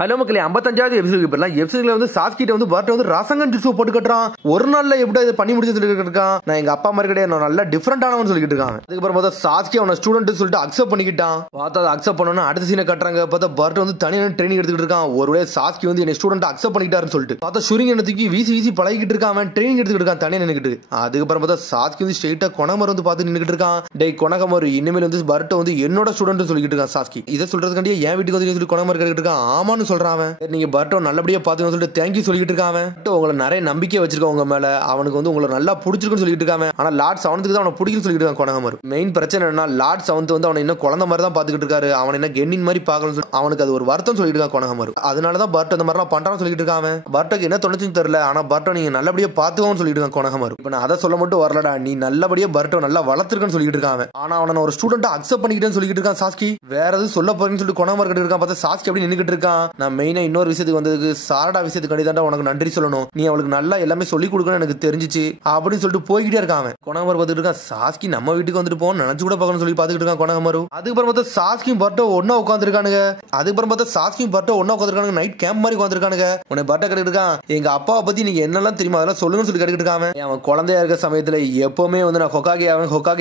Hello மக்களே, 55வது episode இப்பலாம் எபிசோட்ல வந்து சாஸ்கிட்ட வந்து பர்ட் வந்து ரசங்கன் ஜூஸ் போட்டு கட்டுறான். ஒரு நாள்ல எப்படி இதை பண்ணி முடிச்சு சொல்லிட்டு இருக்கான். நான் எங்க அப்பா மாதிரி கிடையாது, நான் நல்லா டிஃபரெண்டானவன் சொல்லிட்டு இருக்கான். அதுக்கப்புறம் பார்த்தா சாஸ்கி அவன ஸ்டூடெண்ட் சொல்லிட்டு அக்செப்ட் பண்ணிக்கிட்டான். பார்த்தா அதை அக்செப்ட் பண்ணனும் அடுத்த சீனை கட்டுறாங்க. பார்த்தா பர்ட் வந்து தனியான ட்ரைனிங் எடுத்துக்கிட்டு இருக்கான். ஒருவேளை சாஸ்கி வந்து என்ன ஸ்டூடெண்ட் அக்செப்ட் பண்ணிட்டாருன்னு சொல்லிட்டு பார்த்தா ஷூரிங் என்னத்துக்கு வீசி வீசி பழகிட்டு இருக்கான். அவன் ட்ரைனிங் எடுத்துக்கிட்டு இருக்கான் தனியா நின்னுக்கிட்டு. அதுக்கப்புறம் பார்த்தா சாஸ்கி வந்து ஸ்ட்ரெயிட்டா கொனமர் வந்து பார்த்து நின்னுக்கிட்டு இருக்கான். டேய் கொனகமர், இனிமேல் வந்து பர்ட் வந்து என்னோட ஸ்டூடெண்ட் சொல்லிட்டு இருக்கான் சாஸ்கி. இதை சொல்றதுக்காண்டி என் வீட்டுக்கு வந்து சொல்லி கொனமர் கேட்டுட்டு இருக்கான். ஆமான்னு சொல்றான். நீங்க பர்ட்டோ நல்லபடியா பாத்துக்கணும் சொல்லிட்டு தேங்க்யூ சொல்லிட்டு இருக்கான். உங்களை நிறைய நம்பிக்கை வச்சிருக்கோம் உங்க மேல, அவனுக்கு வந்து உங்களை நல்லா பிடிச்சிருக்குன்னு சொல்லிட்டு இருக்காங்க. ஆனா லார்ட் செவன்த்துக்கு தான் அவனை பிடிக்குன்னு சொல்லிட்டு இருக்கான் கொனகமர். மெயின் பிரச்சனை என்னன்னா லார்ட் செவன்த் வந்து அவனை இன்னும் குழந்தை மாதிரி தான் பாத்துக்கிட்டு இருக்காரு. அவன் என்ன கென்னின் மாதிரி பாக்கணும், அவனுக்கு அது ஒரு வருத்தம் சொல்லிட்டு இருக்கான் கொனகமர். அதனாலதான் பர்ட் அந்த மாதிரிலாம் பண்றான்னு சொல்லிட்டு இருக்கான். பர்ட்டுக்கு என்ன தோணுச்சுன்னு தெரியல, ஆனா பர்ட்டோ நீங்க நல்லபடியா பாத்துக்கோன்னு சொல்லிட்டு இருக்கான் கொனகமர். இப்ப நான் அதை சொல்ல மட்டும் வரலடா, நீ நல்லபடியா பர்ட்டோ நல்லா வளர்த்துருக்கன்னு சொல்லிட்டு இருக்கான். ஆனா அவனை ஒரு ஸ்டூடெண்ட் அக்செப்ட் பண்ணிக்கிட்டேன்னு சொல்லிட்டு இருக்கான் சாஸ்கி. வேற எதுவும் சொல்ல போறேன்னு சொல்லிட்டு கொனகமர் கிட்ட இருக்கான். பார்த்தா சாஸ்கி அப்படி நின்னுக்கிட்டு இருக்கான். நான் மெயினா இன்னொரு விஷயத்துக்கு வந்ததுக்கு சாரடா விஷயத்துக்கு தான் உனக்கு நன்றி சொல்லணும். நீ அவளுக்கு நல்லா எல்லாமே சொல்லி கொடுக்கணும் எனக்கு தெரிஞ்சிச்சு அப்படின்னு சொல்லிட்டு போய்கிட்டே இருக்கான். கொனகமர் பார்த்துட்டு இருக்கான். சாஸ்கி நம்ம வீட்டுக்கு வந்துட்டு போன்னு நினைச்சு கூட பார்க்கணும்னு சொல்லி பார்த்துட்டு இருக்கான் கொனகமர். அதுக்கப்புறம் பார்த்தா சாஸ்கியும் பர்ட்டோ ஒன்னா உட்காந்துருக்கானுங்க. அதுக்கப்புறம் பார்த்தா சாஸ்கியும் பர்ட்டோ ஒன்னா உட்காந்துருக்கானுங்க. நைட் கேம்ப் மாதிரி உட்காந்துருக்கானுங்க. உன்னை பர்ட்டோ கேட்டு இருக்கான், எங்க அப்பாவை பத்தி நீங்க என்னெல்லாம் தெரியுமா அதெல்லாம் சொல்லுங்கன்னு சொல்லி கேட்டுட்டு இருக்கான். அவன் குழந்தையா இருக்க சமயத்துல எப்பவுமே வந்து நான் ஹொக்காகே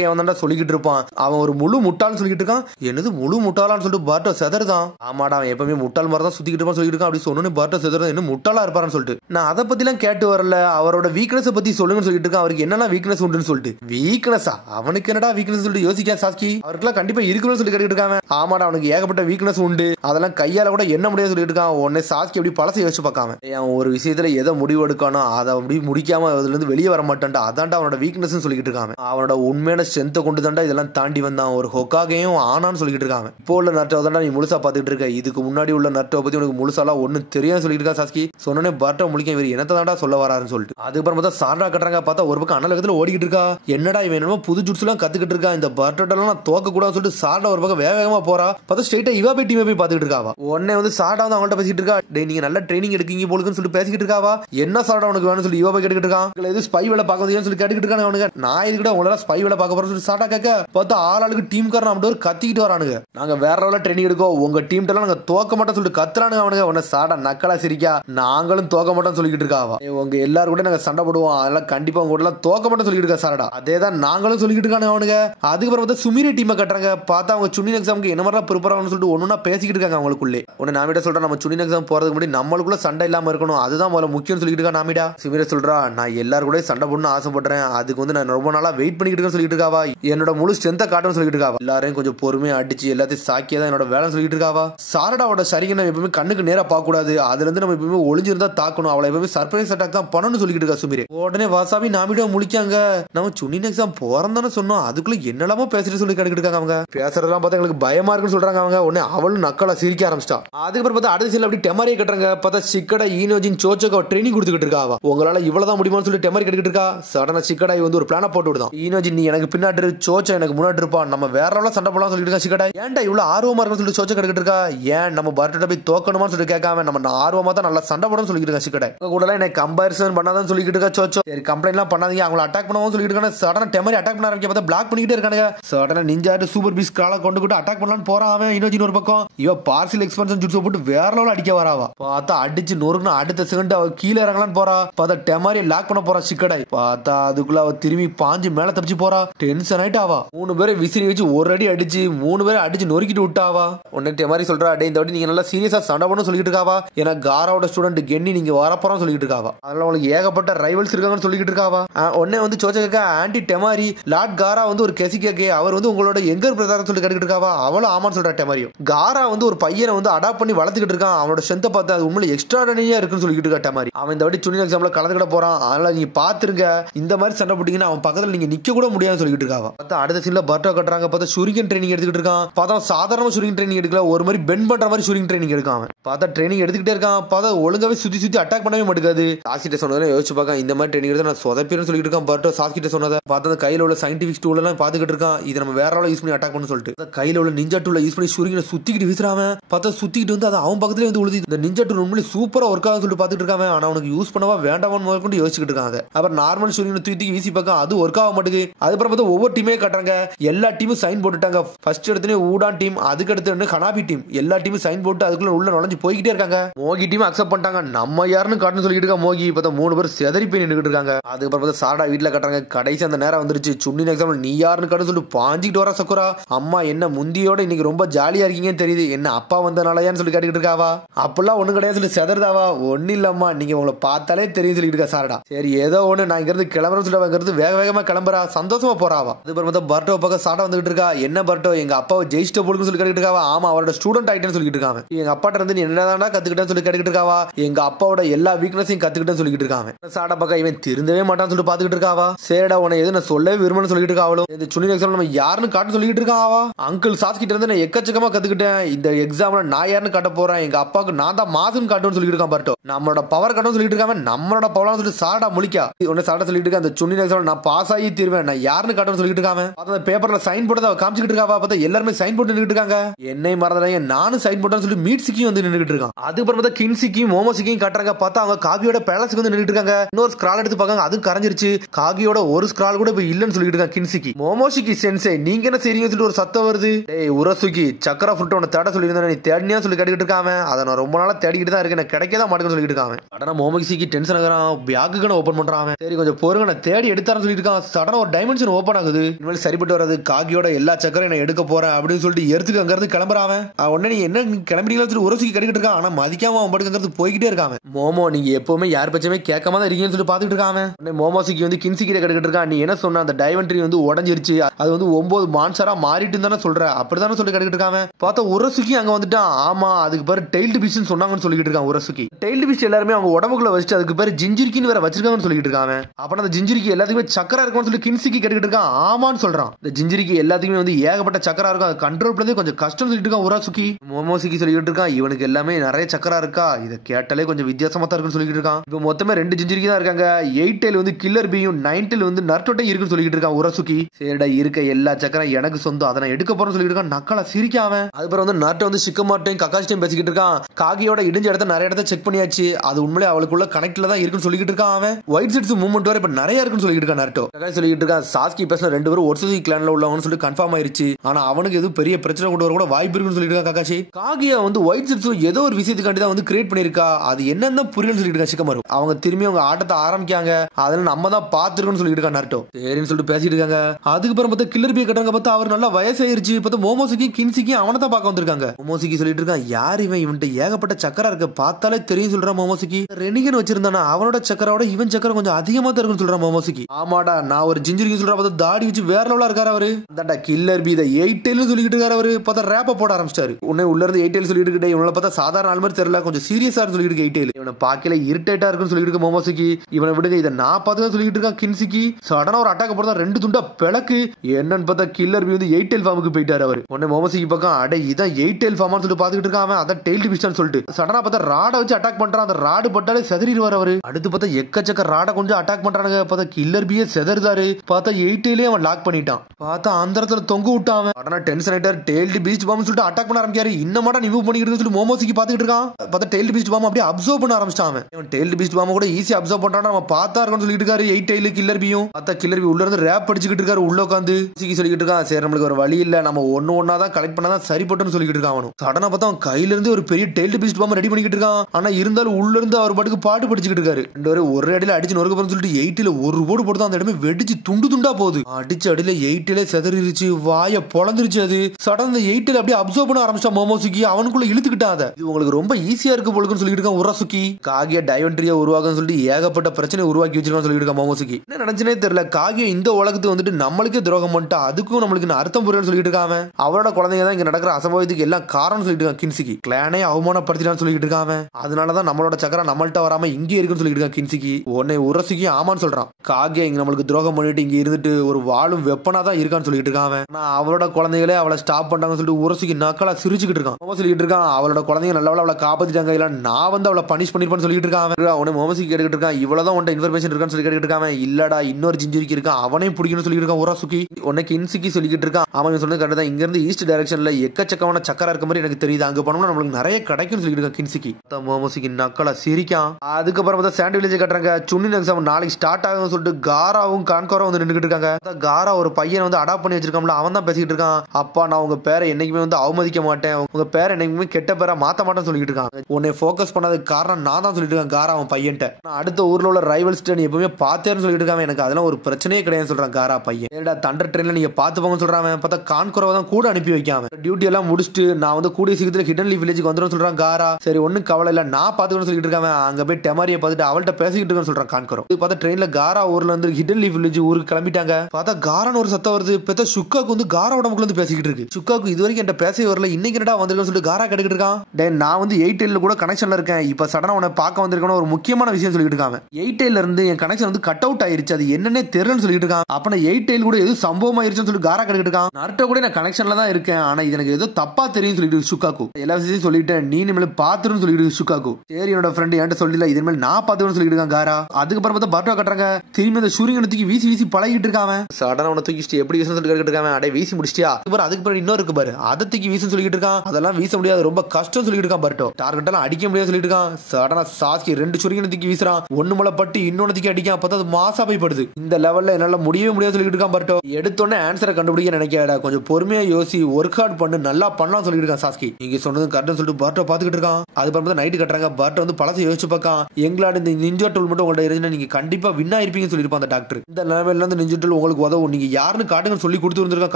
அவன் தான் சொல்லிக்கிட்டு இருப்பான். அவன் ஒரு முழு முட்டாள்னு சொல்லிட்டு இருக்கான். என்னது முழு முட்டாளான்னு சொல்லிட்டு பர்ட்டோ செதறுதான். ஆமாடா, அவன் எப்பவுமே முட்டாள் மாதிரி தான் சுத்திக்கிட்டு இருப்பான் சொல்லிட்டு இருக்கான். அப்படி சொன்னோன்னு பர்ட்டோ செதறுதான். என்ன முட்டாளா இருப்பாருன்னு சொல்லிட்டு நான் அதை பத்திலாம் கேட்டு வரல, அவரோட வீக்னஸ் பத்தி சொல்லுங்கன்னு சொல்லிட்டு இருக்கான். அவருக்கு என்னெல்லாம் வீக்னஸ் உண்டுன்னு சொல்லிட்டு. வீக்னஸா? அவனுக்கு என்னடா வீக்னஸ் சொல்லிட்டு யோசிக்க சாஸ்கி. அவருக்குலாம் கண்டிப்பா இருக்குன்னு சொல்லி கேட்டுட்டு இருக்காங்க. ஆமாடா, அவனுக்கு ஏகப்பட்ட வீக்னஸ் உண்டு, அதெல்லாம் கையால கூட என்ன முடியாது சொல்லிட்டு இருக்கான். உடனே சாஸ்கி அப்படி பழச யோசிச்சு பார்க்காம அவன் ஒரு விஷயத்துல எதை முடிவு எடுக்கானோ அதை அப்படி முடிக்காம அதுல இருந்து வெளியே வர மாட்டான்டா, அதான்டா அவனோட வீக்னஸ் சொல்லிட்டு இருக்காங்க. அவனோட உண்மையான ஸ்ட்ரென்த்தை கொண்டு தாண்டா இதெல்லாம் தாண்டி வந்தான். ஒரு ஹொக்காகையும் ஆனான்னு சொல்லிட்டு இருக்காங்க. இப்போ உள்ள நர்ட்டோ தாண்டா நீ முழுசா பாத்துட்டு இருக்க, இதுக்கு முன்னாடி உள்ள நர்ட்டோ பத்தி உனக்கு முழுசாலாம் ஒன்னும் தெரியும் சொல்லிட்டு இருக்கா சாஸ்கி. சொன்னே பர்ட்டோ முழிக்க இவர் என்னத்தை தாண்டா சொல்ல வராருன்னு சொல்லிட்டு. அதுக்கப்புறம் பார்த்தா சாண்டா கட்டுறாங்க. பார்த்தா ஒரு பக்கம் அனலகத்துல ஓடிக்கிட்டு இருக்கா. என்னடா இவன் என்னமோ புது ஜுட்ஸ் எல்லாம் கத்துக்கிட்டு இருக்கா, இந்த பர்ட்டோட்டெல்லாம் தோக்க கூடாதுன்னு சொல்லிட்டு சாண்டா ஒரு பக்கம் வேகமா போறா. பார்த்தா ஸ்ட்ரெயிட்டா இவா போய் டீமை போய் பாத்துக்கிட்டு இருக்காவா. உடனே வந்து சாண்டா வந்து அவங்கள்ட்ட பேசிட்டு இருக்கா. டே நீங்க நல்ல ட்ரைனிங் எடுக்கீங்க போலுக்குன்னு சொல்லிட்டு பேசிக்கிட்டு இருக்காவா. என்ன சாண்டா உனக்கு வேணும்னு சொல்லி இவா போய் கேட்டுக்கிட்டு இருக்கான். எது ஸ்பை வேலை பார்க்க வந்து சொல்லி கேட்டுக்கிட்டு இருக்காங்க. அவனுக்கு நான் இது கூட உங்களால ஸ்பை வேலை பார்க்க போறேன்னு சொல்லி சாண்டா கேட்க பார்த்தா ஆளுக்கு டீம் காரன் அப்படி ஒரு கத்திக்கிட்டு வரானுங்க. நாங்க வேற லெவல்ல ட்ரைனிங் எடுக்கோம், உங்க டீம் எல்லாம் நாங்க தோக்க மாட்டோம் சொல்லிட்டு கத்துறானுங்க அவனுங்க. உடனே சாண்டா நக்கலா சிரிக்கா, நாங்களும் தோக்க மாட்டோம் சொல்லிட்டு இருக்காவா. உங்க எல்லாரும் கூட நாங்க சண்டை போடுவோம், அதெல்லாம் கண்டிப்பா உங்க கூட தோக்க மாட்டோம் சொல்லிட்டு இருக்கா சாரடா. அதேதான் நாங்களும் சொல்லிட்டு இருக்காங்க அவனுங்க. அதுக்கப்புறம் பார்த்தா சுமிரி டீமை கட்டுறாங்க. பார்த்தா அவங்க சுனின் எக்ஸாமுக்கு என்ன மாதிரி ப்ரிப்பேர் ஆகணும்னு சொல்லிட்டு ஒன்னொன்னா பேசிக்கிட்டு இருக்காங்க அவங்களுக்குள்ளே. உடனே நாமிடா சொல்றேன், நம்ம சுனின் எக்ஸாம் போறதுக்கு முன்னாடி நம்மளுக்குள்ள சண்டை இல்லாம இருக்கணும், அதுதான் முதல்ல முக்கியம் சொல்லிட்டு இருக்கா நாமிடா. சுமிரா சொல்றா, நான் எல்லாரும் கூட சண்டை போடணும்னு ஆசைப்படுறேன், அதுக்கு வந்து நான் ரொம்ப நாளா வெயிட் பண்ணிக்கிட்டு இருக்கேன்னு சொல்லிட்டு இருக்காவா. என்னோட முழு ஸ்ட்ரென்த்தை காட்டுன்னு சொல்லிட்டு இருக்காவா. எல்லாரையும் கொஞ்சம் பொறுமையா அடிச்சு எல்லாத்தையும் சாக்கியா தான் என்னோட வேலை சொல்லிட்டு இருக்காவா. சாரடாவோட சரிங்க நம்ம எப்பவுமே கண்ணுக்கு நேரா பார்க்க கூடாது, அதுல இருந்து நம்ம எப்பவுமே ஒளிஞ்சிருந்தா தாக்கணும், அவளை எப்பவுமே சர்ப்ரைஸ் அட்டாக் தான் பண்ணணும்னு சொல்லிட்டு இருக்கா சுமிரே. உடனே வாசாபி நாமிடா முழிக்காங்க. நம்ம சுனின் எக்ஸாம் போறதானே சொன்னோம், அதுக்குள்ள என்னெல்லாமோ பேசிட்டு சொல்லி கேட்டுக்கிட்டு இருக்காங்க. அவங்க பேசுறதெல்லாம் பார்த்தா எங்களுக்கு பயமா இருக்குன்னு சொல்றாங்க அவங்க. உடனே அவளும் நக்கலா சிரிக்க ஆரம்பிச்சிட்டா. அதுக்கப்புறம் பார்த்தா அடுத்த சீன்ல அப்படி டெமாரியை கட்டுறாங்க. பார்த்தா சிக்கடா ஈனோஜின் சோச்சோக்கு ட்ரைனிங் கொடுத்துக்கிட்டு இருக்காவா. உங்களால இவ்வளவுதான் முடியுமான்னு சொல்லி டெமாரி கேட்டுக்கிட்டு இருக்கா. சடனா சிக்கடாய் வந்து ஒரு பிளான போட்டு விடுதான். ஈனோஜின் நீ எனக்கு பின்னாடி சோச்சா எனக்கு முன்னாடி இருப்பான், நம்ம வேற லெவல்ல சண்டை போடலாம் சொல்லிட்டு இருக்கா. சிக்கடாய் ஏன்டா இவ்வளவு ஆர்வமா இருக்குன்னு சொல்லிட்டு சோச்சா கேட்டுக்கிட்டு இருக்கா. ஏன் நம்ம பர்ட்டோட போய் தோக்கணுமான்னு சொல்லிட்டு கேட்காம நம்ம ஆர்வமா தான் நல்லா சண்டை போடணும்னு சொல்லிட்டு இருக்கா. சிக்கடாய் கூட என்ன கம்பேரிசன் பண்ணாதான் சொல்லிட்டு இருக்கா சோச்சோ. சரி கம்ப்ளைண்ட் எல்லாம் பண்ணாதீங்க, அவங்களை அட்டாக் பண்ணவும் சொல்லிட்டு இருக்காங்க. சடனா டெமரி அட்டாக் பண்ண ஆரம்பிக்க பார்த்தா பிளாக் பண்ணிக்கிட்டே இருக்காங்க. சடனா நிஞ்சாட்டு சூப்பர் பீஸ் காலை கொண்டு அட்டாக் பண்ணலான்னு போறான் அவன். இன்னொரு ஒரு பக்கம் இவ பார்சல் எக்ஸ்பென்ஷன் ஜுட்ஸ் போட்டு வேற லெவல்ல அடிக்க வராவா. பார்த்தா அடிச்சு நொறுக்குனா அடுத்த செகண்ட் அவ கீழே இறங்கலான்னு போறா. பார்த்தா டெமரி லாக் பண்ண போறா சிக்கடாய். பார்த்தா அதுக்குள்ள அவ திரும்பி பாஞ்சு மேல தப்பிச்சு போறா. டென்ஷன் ஆயிட்டு ஆவா. 3 பேரை விசிறி வச்சு ஒரு அடி அடிச்சு 3 பேரை அடிச்சு நொறுக்கிட்டு விட்டாவா. உடனே டெமரி சொல்றா, டே இந்த வாட்டி நீங்க நல்லா சீரியஸா சண்டை பண்ணு சொல்லிட்டு இருக்காவா. ஏன்னா காராவோட ஸ்டூடெண்ட் கென்னி நீங்க வரப்போறோம் சொல்லிட்டு இருக்காவா. அதனால உங்களுக்கு ஏகப்பட்ட ரைவல்ஸ் இருக்காங்கன்னு சொல்லிட்டு இருக்காவா. உடனே வந்து சோச்சகா ஆன்டி டெமாரி லார்ட் காரா வந்து ஒரு கெசிகே அவர் வந்து உங்களோட எங்கர் பிரதாரம் சொல்லி கேட்டுக்கிட்டு இருக்காவா. அவளும் ஆமான்னு சொல்றா டெமாரியும். காரா வந்து ஒரு பையனை வந்து அடாப்ட் பண்ணி வளர்த்துக்கிட்டு இருக்கான், அவனோட ஸ்ட்ரென்த்தை பார்த்து அது உண்மையில எக்ஸ்ட்ராடனரியா இருக்குன்னு சொல்லிட்டு இருக்கா டெமாரி. அவன் இந்த வாட்டி சுனின் எக்ஸாம்ல கலந்துக்கிட போறான், அதனால நீங்க பாத்துருங்க, இந்த மாதிரி சண்டை போட்டீங்கன்னா அவன் பக்கத்துல நீங்க நிக்க கூட முடியாதுன்னு சொல்லிட்டு இருக்காவா. பார்த்தா அடுத்த சீன்ல பர்ட்டோ கட்டுறாங்க. பார்த்தா ஷூரிகன் ட்ரைனிங் எடுத்துக்கிட்டு இருக்கான். பார்த்தா சாதாரண ஷூரிங் ட்ரைனிங் எடுக்கல, ஒரு மாதிரி பெண்ட் பண்ற மாதிரி ஷூரிங் ட்ரைனிங் எடுக்கான். பார்த்தா ட்ரைனிங் எடுத்துக்கிட்டே இருக்கான். பார்த்தா ஒழுங்காவே சுத்தி அட்டாக் பண்ணவே மாட்டேங்குது. சாஸ்கிட்ட சொன்னதை யோசிச்சு பார்க்க இந்த மாதிரி ட்ரைனிங் எடுத்து நான் சொதப்பின்னு சொல்லிட்டு இருக்கான். பர்ட்டோ சாஸ்கிட்ட சொன்னதை பார்த்தா கையில உள்ள சயின்டிபிக் டூல் எல்லாம் பாத்துக்கிட்டு இருக்கான். இதை நம்ம வேற லெவல்ல யூஸ் பண்ணி அட்டாக் பண்ணு சொல்லிட்டு கையில உள்ள நிஞ்சா டூல யூஸ் பண்ணி ஷூரிங்கனை சுத்திக்கிட்டு வீசுறாம. பார்த்தா சுத்திக்கிட்டு வந்து அது அவன் பக்கத்துல வந்து உழுது. இந்த நிஞ்சா டூல் உண்மையிலே சூப்பரா ஒர்க் ஆகும்னு சொல்லிட்டு பாத்துட்டு இருக்கான். ஆனா அவனுக்கு யூஸ் பண்ணவா வேண்டாமான்னு முதல்கொண்டு யோசிச்சுட்டு இருக்காங்க. அப்புறம் நார்மல் ஷூரிங்கனை தூக்கி வீசி பார்க்க அது ஒர்க் ஆக மாட்டேங்குது. அதுக்கப்புறம் பார்த்தா ஒவ்வொரு டீமே கட்டுறாங்க. எல்லா டீமும் சைன் போட்டுட்டாங்க. ஃபர்ஸ்ட் எடுத்துனே ஊடான் டீம், அதுக்கு அடுத்து ஹனாபி டீம், எல்லா டீமும் சைன் போட்டு அதுக்குள்ள உள்ள நுழைஞ்சு போய்கிட்டே இருக்காங்க. மோகி டீம் அக்செப்ட் பண்ணிட்டாங்க. நம்ம யாருன்னு காட்டுன்னு சொல்லிட்டு இருக்கா மோகி. இப்ப 3 பேர் செதறி போய் நின்றுட்டு இருக்காங்க. அதுக்கப்புறம் சாரடா வீட்டுல கட்டுறாங்க. கடைசி அந்த நேரம் வந்துருச்சு. சுன்னின் எக்ஸாம்பிள் நீ யாருன்னு காட்டுன்னு சொல்லிட்டு பாஞ்சிட்டு வரா சக்குரா. அம்மா என்ன முந்தியோட இன்னைக்கு ரொம்ப ஜாலியா இருக்கீங்கன்னு தெரியுது, என்ன அப்பா வந்தனாலயான்னு சொல்லி கேட்டுக்கிட்டு இருக்காவா. அப்பெல்லாம் ஒண்ணு கிடையாது சொல்லி செதறதாவா. ஒண்ணு இல்லம்மா, நீங்க உங்களை பார்த்தாலே தெரியும் சொல்லிட்டு இருக்கா சாரடா. சரி ஏதோ ஒண்ணு, நான் இங்க இருந்து கிளம்புறேன்னு சொல்லிட்டு வேக வேகமா கிளம்புறா, சந்தோஷமா போறாவா. அதுக்கப்புறம் பர்ட்டோ பக்கம் சாரடா வந்துட்டு இருக்கா. என்ன பர்ட்டோ, எங்க அப்பாவை ஜெயிச்சிட்ட போடுன்னு சொல்லி கேட்டுக்கிட்டு இருக்காவா. ஆமா, அவரோட ஸ்டூடெண்ட் ஆயிட்டேன்னு சொல்லிட்டு இருக்காங்க. எங்க அப்பாட்ட இருந்து நீ என்னதான் கத்துக்கிட்டேன்னு சொல்லி கேட்டுக்கிட்டு இருக்காவா. எங்க அப்பாவோட எல்லா வீக்னஸையும் கத்துக்கிட்டேன்னு சொல்லிட்டு இருக்காங்க. சாரடா பக்கம் இவன் திருந்தவே மாட்டான்னு சொல்லிட்டு பாத்துக்கிட்டு இருக்காவா. சரிடா உன எது நான் சொல்லவே விரும்புன்னு சொல்லிட்டு இருக்காவளோ. இந்த சுனில் எக்ஸாம் நம்ம யாருன்னு காட்டு சொல்லிட்டு இருக்காவா. அங்கிள் சாஸ்கிட்ட இருந்து நான் எக்கச்சக்கமா கத்துக்கிட்டேன். இந்த எக்ஸாம்ல நான் யாருன்னு காட்ட போறேன், எங்க அப்பாவுக்கு நான் தான் மாசுன்னு காட்டுன்னு சொல்லிட்டு இருக்கான் பர்ட்டோ. நம்மளோட பவர் காட்டுன்னு சொல்லிட்டு இருக்காம, நம்மளோட பவர் சொல்லிட்டு சாரடா முழிக்கா. உடனே சாரடா சொல்லிட்டு இருக்க, அந்த சுனில் எக்ஸாம் நான் பாஸ் ஆகி தீர்வேன், நான் யாருன்னு காட்டுன்னு சொல்லிட்டு இருக்காம. அந்த பேப்பர்ல சைன் போட்டு காமிச்சிட்டு இருக்காவா. பார்த்தா எல்லாருமே சைன் போட்டு நின்றுட்டு இருக்காங்க. என்னை மறந்துடாங்க, நானும் சைன் போட்டேன்னு சொல்லி மீட்சிக்கும் வந்து நின்றுட்டு இருக்கான். அதுக்கப்புறம் பார்த்தா கின்சிக்கும் மோமோசிக்கும் காட்டுறாங்க. பார்த்தா அவங்க காகியோட பேலஸ்க்கு வந்து நின்றுட்டு இருக்காங்க. இன்னொரு ஸ்கிரால் எடுத்து பார்க்காங்க, அது கரைஞ்சிருச்சு. காகியோட ஒரு ஸ்கிரால் கூட இப்ப இல்லன்னு சொல்லிட்டு இருக்காங்க கின்சிக்கு. மோமோசிக்கு சென்சே நீங்க என்ன செய்றீங்கன்னு சொல்லிட்டு ஒரு சத்தம் வருது. டேய் உரசுகி, சக்கர ஃப்ரூட் உன தேட சொல்லியிருந்தேன், நீ தேடினியா சொல்லி கேட்டுக்கிட்டு இருக்காம. அதை நான் ரொம்ப நாளா தேடிக்கிட்டு தான் இருக்கேன், கிடைக்கதான் மாட்டேன்னு சொல்லிட்டு இருக்காங்க. ஆனா மோமோசிக்கு டென்ஷன் ஆகிறான். பேக்குன்னு ஓபன் பண்றான். சரி கொஞ்சம் பொறுங்க, நான் தேடி எடுத்தாரன்னு சொல்லிட்டு இருக்கான். சடனா ஒரு டைமென்ஷன் ஓபன் ஆகுது. இனிமேல் சரிப்பட்டு வராது, காகியோட எல்லா சக்கரையும் நான் எடுக்க போறேன் அப்படின்னு சொல்லிட்டு எடுத்துக்கு அங்க இருந்து கிளம்புறான். உடனே நீ என்ன கிளம்பிட்டீங்களா உரசுக்கு கேட்டுக்கிட்டு இருக்கான். ஆனா மதிக்காம அவன் படுக்கு அங்க போய்கிட்டே இருக்கான். மோமோ நீங்க எப்பவுமே யார் பட்சமே கேட்காம தான் இருக்கீங்கன்னு சொல்லி பாத்துட்டு இருக்கான். மோமோசிக்கு வந்து கின்சிக்கிட்ட கேட்டுக்கிட்டு இருக்கான். நீ என்ன சொன்ன, அந்த டைவென்ட்ரி வந்து உடஞ்சிருச்சு, அது வந்து 9 மான்சரா மாறிட்டு தானே சொல்ற, அப்படிதானே சொல்லி கேட்டுக்கிட்டு இருக்கான். பார்த்தா உரசுக்கு அங்க வந்துட்டான். ஆமா, அதுக்கு பேரு டெய்ல்டு பீஸ்ட்னு சொன்னாங்கன்னு சொல்லிட்டு இருக்கான் உரசுக்கு. டெய்ல்டு பீஸ்ட் எல்லாருமே அவங்க உடம்புக்குள்ள வச்சுட்டு அதுக்கு பேரு ஜிஞ்சிரிக்கின்னு வேற வச்சிருக்காங்கன்னு சொல்லிட்டு இருக்காங்க. அப்ப அந்த ஜிஞ்சிரிக்கு எல்லாத்துக்குமே சக்கரா இருக்கும்னு சொல்லி கின்சிக்கு கேட்டுக்கிட்டு இருக்கான். ஆமான்னு சொல்றான். இந்த ஜிஞ்சிரிக்கு எல்லாத்துக்குமே வந்து ஏகப்பட்ட சக்கரா இருக்கும், அது கண்ட்ரோல் பண்ணதே கொஞ்சம் கஷ்டம் சொல்லிட்டு இருக்கான் உரசுக்கு. மோமோசிக்கு சொல்லிட்டு இருக்கான், இவனுக்கு எல்லாமே நிறைய சக்கரா இருக்கா, இதை கேட்டாலே கொஞ்சம் வித்தியாசமா தான் இருக்குன்னு சொல்லிட்டு இருக்கான். இப்போ மொத்தமே 2 ஜிஞ்சிரிக்கு தான் இருக்காங்க. 8 டெயில் வந்து கில்லர் பியும் 9 டெயில் வந்து நர்டோட்டே இருக்குன்னு சொல்லிட்டு இருக்கான் உரசுக்கு. சரிடா, இருக்க எல்லா சக்கரம் எனக்கு சொந்தம், அதை நான் எடுக்க போறேன்னு சொல்லிட்டு இருக்கான். நக்கலா சிரிக்காம. அதுக்கப்புறம் வந்து நர்ட்டோ வந்து சிக்கமாட்டையும் கக்காச்சிட்டையும் பேசிக்கிட்டு இருக்கான். காகியோட இடிஞ்ச இடத்த நிறைய இடத்த செக் பண்ணியாச்சு, அது உண்மையிலே அவளுக்குள்ள கனெக்ட்ல தான் இருக்குன்னு சொல்லிட்டு இருக்கான். அவன் ஒயிட் செட்ஸ் மூவ்மெண்ட் வர இப்ப நிறைய இருக்குன்னு சொல்லிட்டு இருக்கான் நர்ட்டோ. கக்காச்சி சொல்லிட்டு இருக்கான், சாஸ்கி பேசின 2 பேரும் ஒர்சுகி கிளான்ல உள்ளவங்கன்னு சொல்லி கன்ஃபார்ம் ஆயிருச்சு. ஆனா அவனுக்கு எதுவும் பெரிய பிரச்சனை கொண்டு வர கூட வாய்ப்பு இருக்குன்னு சொல்லிட்டு இருக்கான் கக்காச்சி. காகியா வந்து ஒயிட் செட்ஸ் ஏதோ ஒரு விஷயத்துக்காண்டி தான் வந்து கிரியேட் பண்ணிருக்கா, அது என்னன்னு புரியலன்னு சொல்லிட்டு இருக்கா சிக்கமாரு. அவங்க திரும்பி அவங்க ஆட்டத்தை ஆரம்பிக்காங்க, அதுல நம்ம தான் பாத்துருக்கோம்னு சொல்லிட்டு இருக்கா நர்ட்டோ. சரின்னு சொல்லிட்டு பேசிட்டு இருக்காங்க. அதுக்கப்புறம் பார்த்தா கில்லர் பி கட்டுறாங்க. பார்த்தா அவர் நல்லா வயசாயிருச்சு. பார்த்தா மோமோசிக்கு கின்சிக்கு அவனை தான் பார்க்க வந்திருக்காங்க. மோமோசிக்கு சொல்லிட்டு இருக்கான், யார் இவன், இவன்ட்ட ஏகப்பட்ட சக்கரா இருக்கு, பார்த்தாலே தெரியும் சொல்றான் மோமோசிக்கு. ரெனிகன் வச்சிருந்தானா, அவனோட சக்கரோட இவன் சக்கரம் கொஞ்சம் அதிகமா தான் இருக்குன்னு சொல்றான் மோமோசிக்கு. ஆமாடா, நான் ஒரு ஜிஞ்சிரிக்கு சொல்றேன். பார்த்தா தாடி வச்சு வேற லெவலா இருக்காரு அவரு. அதான்டா கில்லர் பி 8 டெயில் சொல்லிட்டு இருக்காரு அவரு. பார்த்தா ரேப்ப போட ஆரம்பிச்சாரு. உடனே உள்ள இருந்து 8 டெயில் சொல்லிட்டு இருக்கே, இவனை பார்த்தா சாதாரண ஆள் மாதிரி தெரியல, கொஞ்சம் சீரியஸா சொல்லிட்டு இருக்கு 8 டெயில். இவனை பாக்கல இரிட்டேட்டா இருக்குன்னு சொல்லிட்டு இருக்க மோமோசிக்கு. இவனை விடுங்க, இதை நான் பார்த்து சொல்லிட்டு இருக்கான் கின்சிக்கு. சடனா ஒரு அட்டாக் போறதா 2 துண்டா பிளக்கு. என்னன்னு பார்த்தா கில்லர் பி வந்து 8 டெயில் ஃபார்முக்கு போயிட்டாரு அவரு. உடனே மோமோசிக்கு பக்கம் அட இதான் 8 டெயில் ஃபார்மான்னு சொல்லி பாத்துக்கிட்டு இருக்கான். அதான் டெய்ல்டு பீஸ்ட்னு சொல்லிட்டு சடனா பார்த்தா ராட வச்சு அட்டாக் பண்றான். அந்த ராடு பட்டாலே செதறிடுவார் அவரு. அடுத்து பார்த்தா எக்கச்சக்க ராட கொஞ்சம் அட்டாக் பண்றானுங்க. பார்த்தா கில்லர் பியே செதறுதாரு. பார்த்தா 8 டெயிலே அவன் லாக் பண்ணிட்டான். பார்த்தா அந்த இடத்துல தொங்க விட்டான். உடனே டென்ஷன் ஆயிட்டார். டெய்ல்டு பீஸ்ட் பாம் சொல்லிட்டு அட்டாக் பண்ண ஆரம்பிச்சாரு. இன்னமாடா நீ மூவ் பண்ணிட்டு சொல்லி மோமோசிக்கு பாத்துக்கிட்டு இருக்கான். பார்த்தா டெய்ல்டு பீஸ்ட் பாம் அப்படியே அப்சர்வ் பண்ண ஆரம்பிச்சான். அவன் டெய்ல்டு பீஸ்ட் பாம் கூட ஈஸியா அப்சர்வ் பண்றான். அவன் பார்த்தா இருக்குன்னு சொல்லிட்டு இருக்காரு 8 டெயில் கில்லர் பியும். பார்த்தா கில்லர் பி உள்ள இருந்து ரேப் அடிச்சுக்கிட்டு இருக்காரு உள்ள உட்காந்து. சொல்லிட்டு இருக்கான், சரி நம்மளுக்கு ஒரு வழி இல்ல, நம்ம ஒன்னா தான் கலெக்ட் பண்ணாதான் சரிப்பட்டுன்னு சொல்லிட்டு இருக்கான். அவனும் சடனா பார்த்தா அவன் கையில இருந்து ஒரு பெரிய டெய்ல்டு பீஸ்ட் பாம் ரெடி பண்ணிக்கிட்டு இருக்கான். ஆனா இருந்தாலும் உள்ள இருந்து அவர் பாட்டுக்கு பாட்டு படிச்சுக்கிட்டு இருக்காரு. 2 பேரும் ஒரு அடியில அடிச்சு நொறுக்க போறன்னு சொல்லிட்டு 8 ஒரு போடு போட்டு அந்த இடமே வெடிச்சு துண்டு துண்டா போகுது. அடிச்ச அடியில 8 செதறிடுச்சு, வாய பொளந்துருச்சு. அது சடனா 8 அப்படியே அப்சர்வ் பண்ண ஆரம்பிச்சா மோமோசுக்கி. அவனுக்குள்ள இழுத்துக்கிட்டாத. இது உங்களுக்கு ரொம்ப ஈஸியா இருக்கு போலுக்குன்னு சொல்லிட்டு இருக்கான் உரசுக்கி. காகிய டைவென்ட்ரியா உருவாக்குன்னு சொல்லிட்டு ஏகப்பட்ட பிரச்சனை உருவாக்கி வச்சிருக்கான்னு சொல்லிட்டு இருக்கான் மோமோசுக்கி. என்ன நினைச்சனே தெரியல, காகிய இந்த உலகத்துக்கு வந்துட்டு நம்மளுக்கே துரோகம் பண்ணிட்டா, அதுக்கும் நம்மளுக்கு அர்த்தம் புரியலன்னு சொல்லிட்டு இருக்காம. அவரோட குழந்தைங்க தான் இங்க நடக்கிற அசம்பாவிதத்துக்கு எல்லாம் காரணம் சொல்லிட்டு இருக்கான் கின்சிக்கு. கிளானே அவமானப்படுத்திட்டான்னு சொல்லிட்டு இருக்காம. அதனாலதான் நம்மளோட சக்கரை நம்மள்ட்ட வராம இங்கே இருக்குன்னு சொல்லிட்டு இருக்கான் கின்சிக்கு. உடனே உரசுக்கி ஆமான்னு சொல்றான். காகிய இங்க நம்மளுக்கு துரோகம் பண்ணிட்டு இங்க இருந்துட்டு ஒரு வாழும் வெப்பனா தான் இருக்கான்னு சொல்லிட்டு இருக்கான். நான் அவரோட குழந்தைகளே அவளை ஸ்டாப் பண்ணாங்கன்னு சொல்லிட்டு உரசுக்கு நக்கலா சிரிச்சுக்கிட்டு இருக்கான். சொல்லிட்டு இருக்கான், அவளோட குழந்தைங்க நல்லவள அவளை காப்பாத்திட்டாங்க, இல்ல நான் வந்து அவளை பனிஷ் பண்ணிருப்பேன்னு சொல்லிட்டு இருக்கான். உடனே மோமோசிக்கு கேட்டுக்கிட்டு இருக்கான், இவ்வளவுதான் உன்ட்ட இன்ஃபர்மேஷன் இருக்கான்னு சொல்லி கேட்டுக்கிட்டு இருக்கான். இல்லடா இன்னொரு ஜிஞ்சிரிக்கு இருக்கான், அவனையும் பிடிக்கணும்னு சொல்லிட்டு இருக்கான் உரசுக்கி. உடனே கின்சிக்கு சொல்லிக்கிட்டு இருக்கான், அவன் சொன்னது கரெக்ட் தான், இங்க இருந்து ஈஸ்ட் டைரக்ஷன்ல எக்கச்சக்கமான சக்கரா இருக்க மாதிரி எனக்கு தெரியுது, அங்க போனோம்னா நம்மளுக்கு நிறைய கிடைக்கும்னு சொல்லிட்டு இருக்கான் கின்சிக்கு. மோமோசிக்கு நக்கலா சிரிக்கான். அதுக்கப்புறம் பார்த்தா சாண்ட் வில்லேஜ் கட்டுறாங்க. சுன்னின் எக்ஸாம் நாளைக்கு ஸ்டார்ட் ஆகும்னு சொல்லிட்டு காராவும் கான்கோரும் வந்து நின்றுட்டு இருக்காங்க. காரா ஒரு பையன் வந்து அடாப்ட் பண்ணி வச்சிருக்கான்ல, அவன் தான் பேசிக்கிட்டு இருக்கான். அப்பா நான் உங்க பேரை என்னைக்குமே வந்து அவமதிக்க மாட்டேன், உங்க பேரை என்னைக்குமே கெட்ட கெட்ட பேரா மாத்த மாட்டேன்னு சொல்லிட்டு இருக்கான். உன்னை ஃபோக்கஸ் பண்ணதுக்கு காரணம் நான் தான் சொல்லிட்டு இருக்கேன் காரா அவன் பையன்ட்ட. அடுத்த ஊர்ல உள்ள ரைவல்ஸ் ட்ரெயின் எப்பவுமே பார்த்தேன்னு சொல்லிட்டு இருக்காங்க. எனக்கு அதெல்லாம் ஒரு பிரச்சனையே கிடையாது சொல்றான் காரா பையன். ஏடா தண்டர் ட்ரெயின்ல நீங்க பார்த்து போங்க சொல்றாங்க. பார்த்தா கான்குரவை தான் கூட அனுப்பி வைக்காம டியூட்டி எல்லாம் முடிச்சுட்டு நான் வந்து கூடிய சீக்கிரத்துல ஹிடன் லீஃப் வில்லேஜுக்கு வந்துடும் சொல்றான் காரா. சரி ஒன்னும் கவலை இல்ல நான் பாத்துக்கணும்னு சொல்லிட்டு இருக்காங்க. அங்க போய் டெமாரியை பார்த்துட்டு அவள்கிட்ட பேசிக்கிட்டு இருக்கேன்னு சொல்றான் கான்குரோ. பார்த்தா ட்ரெயின்ல காரா ஊர்ல இருந்து ஹிடன் லீஃப் வில்லேஜ் ஊருக்கு கிளம்பிட்டாங்க. பார்த்தா காரான்னு ஒரு சத்தம் வருது. பார்த்தா சுக்காக்கு வந்து காரா உடம்புல இருந்து பேசிக்கிட்டு இருக்கு. சுக்காக்கு இது வரைக்கும் என்கிட்ட பேசவே வரல, இன்னைக்கு என்னடா வந்திருக்கேன்னு சொல்லிட்டு காரா கேட்டுக்கிட்டு இருக்கான். டேய் நான் வந்து 8 கூட கனெக்ஷன்ல இருக்கேன், இப்ப சடனா உன்னை பார்க்க வந்திருக்கேன்னு ஒரு முக்கியமான விஷயம் சொல்லிட்டு இருக்காங்க. 8 இருந்து என் கனெக்ஷன் வந்து கட் அவுட் ஆயிருச்சு, அது என்னன்னே தெரியலன்னு சொல்லிட்டு இருக்கான். அப்ப நான் 8 கூட எது சம்பவம் ஆயிருச்சுன்னு சொல்லிட்டு காரா கேட்டுக்கிட்டு இருக்கான். நருட்டோ கூட நான் கனெக்ஷன்ல தான் இருக்கேன், ஆனா இது எனக்கு ஏதோ தப்பா தெரியும் சொல்லிட்டு சுக்காக்கு. எல்லா விஷயத்தையும் சொல்லிட்டேன், நீ இனிமேல் பாத்துருன்னு சொல்லிட்டு சுக்காக்கு. சரி என்னோட ஃப்ரெண்ட் என்கிட்ட சொல்லல, இது மேல நான் பாத்துக்கணும்னு சொல்லிட்டு இருக்கான் காரா. அதுக்கப்புறம் பார்த்தா பர்ட்டோ கட்டுறாங்க. திரும்பி அந்த சூரியனை தூக்கி வீசி வீசி பழகிட்டு இருக்கான். சடனா உன தூக்கி எப்படி வீச சொல்லிட்டு இருக்கான். அடே வீசி முடிச்சிட்டியா? அதுக்கு பிறகு இன்னொரு இருக்கு பாரு, அதை தூக்கி வீச சொல்லிட்டு இருக்கான். அதெல்லாம் வீச முடியாது, ரொம்ப கஷ்டம் சொல்லிட்டு இருக்கான் பர்ட்டோ. டார்கெட் எல்லாம் அடிக்க முடியாது சொல்லிட்டு இருக்கான். சடனா சாஸ்கி 2 சூரியனை தூக்கி வீசுறான். ஒண்ணு மேல பட்டு இன்னொன்னு தூக்கி அடிக்கான். பார்த்தா அது மாசா போய் படுது. இந்த லெவல்ல என்னால முடியவே முடியாது சொல்லிட்டு இருக்கான் பர்ட்டோ. எடுத்தோடனே ஆன்சரை கண்டுபிடிக்க நினைக்காடா, கொஞ்சம் பொறுமையா யோசி, ஒர்க் ஹார்ட் பண்ணு, நல்லா பண்ணலாம் சொல்லிட்டு இருக்கான் சாஸ்கி. நீங்க சொன்னது கரெக்ட்னு சொல்லிட்டு பர்ட்டோ பாத்துக்கிட்டு இருக்கான். அது பார்த்து நைட்டு கட்டுறாங்க. பர்ட்டோ வந்து பழசை யோசிச்சு பார்க்கான். எங்களாட இந்த நிஞ்சா டூல் மட்டும் உங்கள்ட்ட இருந்துச்சுன்னா நீங்க கண்டிப்பா வின் ஆயிருப்பீங்கன்னு சொல்லிருப்பான் அந்த டாக்டர். இந்த லெவல்ல இருந்து நிஞ்சா டூல் உங்களுக்கு உதவும், நீங்க யாருன்னு காட்டுங்கன்னு சொல்லி கொடுத்து வந்திருக்கான்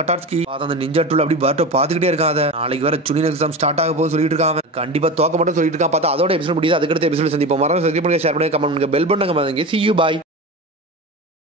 கட்டார்ஸ்கி. அந்த நிஞ்சா டூல் அப்படி பர்ட்டோ பாத்துக்கிட்டே இருக்கான். நாளைக்கு வேற சுனின் எக்ஸாம் ஸ்டார்ட் ஆக போகுது சொல்லிட்டு இருக்கான். கண்டிப்பா தோக்க மட்டும் சொல்லிட்டு இருக்கான். பார்த்தா அதோட எபிசோட் முடியுது. அதுக்கடுத்த எபிசோட் சந்திப்போம். மறக்காம சப்ஸ்கிரைப் பண்ணுங்க, ஷேர் பண்ணுங்க, கமெண்ட் பண்ணுங்க, பெல் பண்ணுங்க. See you, bye.